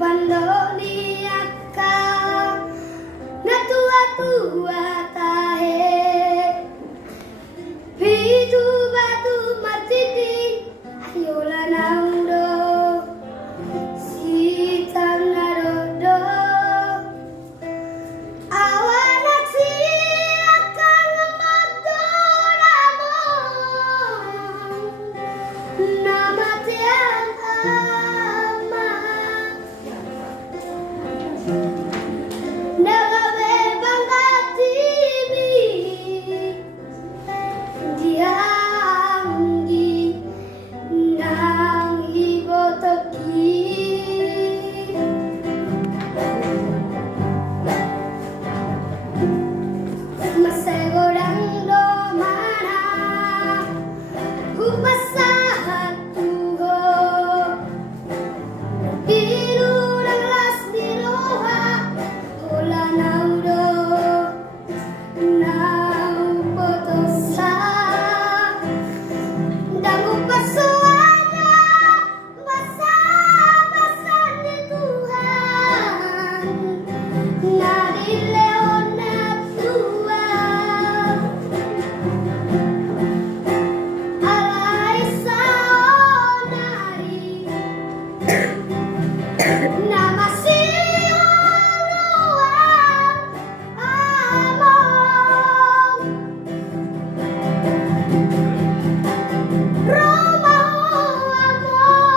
pandoni akka na tua-tua tahe pitu batu matiti ayola naudo si tangarodo awanak si akan ngemoto nama tiang nagabe bangga tibi dianggi nang ibotoki masegorang do mana kupasahat tuho biru ng las diluha wala naudo naupotosa dangu pasuanya basa-basa di Tuhan nari leon na tua alay sao nari namasiyo luang among Romaho among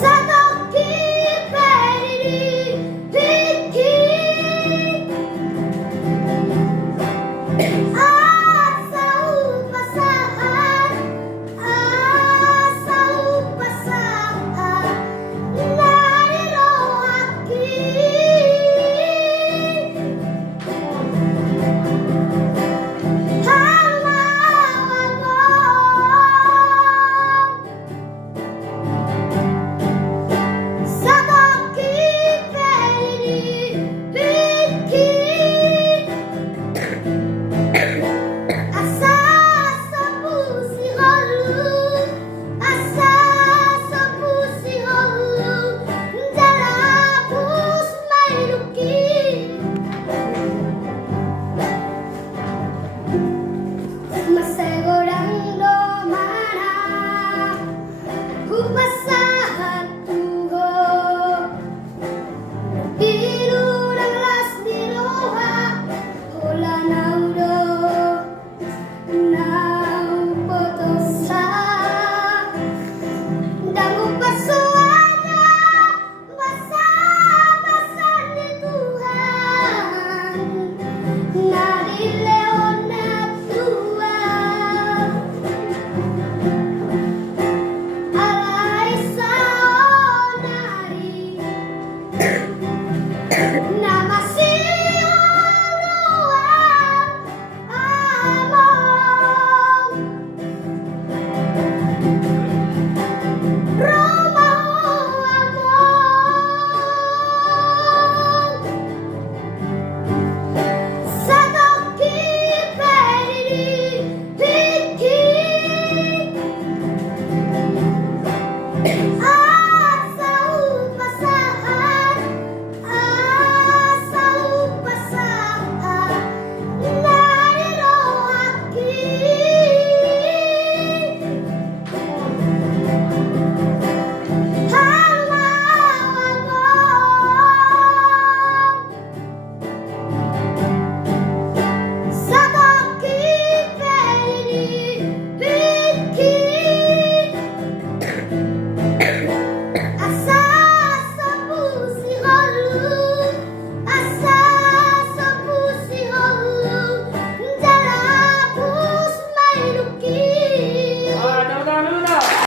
sa toki periri piki asa upasahan narirohaki halawamong sa toki periri piki asa sa pusi holu jalapus mayruki